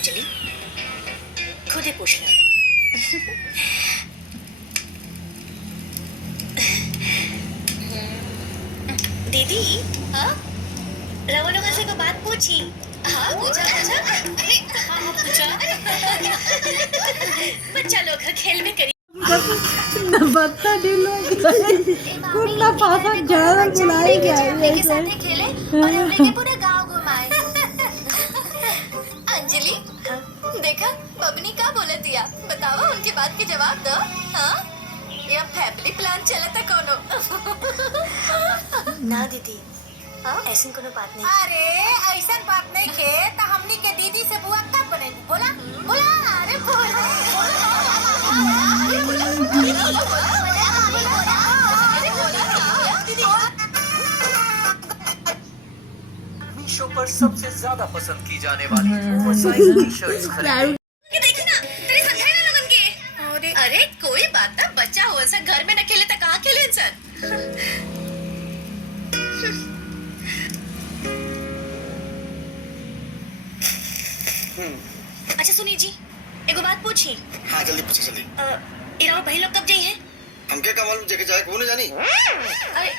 अंजलि, खुद ही पूछ लो। दीदी, हाँ रवो लोग से को बात पूछी। हाँ पूछा पूछा। हाँ पूछा। बच्चा लोग खेल में करी नबत्ता ढीलो कुन्ना पासा ज्यादा बुलाई गया है के साथ खेले और हम लेके पूरे गांव घुमाए। अंजलि, देखा बबनी का बोले दिया, बताओ उनकी बात के जवाब दो। हाँ ये फैमिली प्लान चला था कोनो। ना दीदी, ऐसी कोनो बात नहीं। अरे ऐसा बात नहीं के तो हमनी के दीदी से बुआ कब बनेगी? बोला बोला, अरे बोला मीशो पर सबसे ज्यादा पसंद की जाने वाली ओवरसाइज टी-शर्ट्स खरीदें। देखी ना तेरे समझाए ना लोगन के। अरे कोई बात ना, बच्चा हो सा घर में न खेले तो कहाँ खेले इंसान। अच्छा सुनिए जी, एगो बात पूछी। हाँ जल्दी पूछे जल्दी। इराव भाई लोग कब जाई हैं? हम क्या कमाल जगह जाए कौन जानी। अरे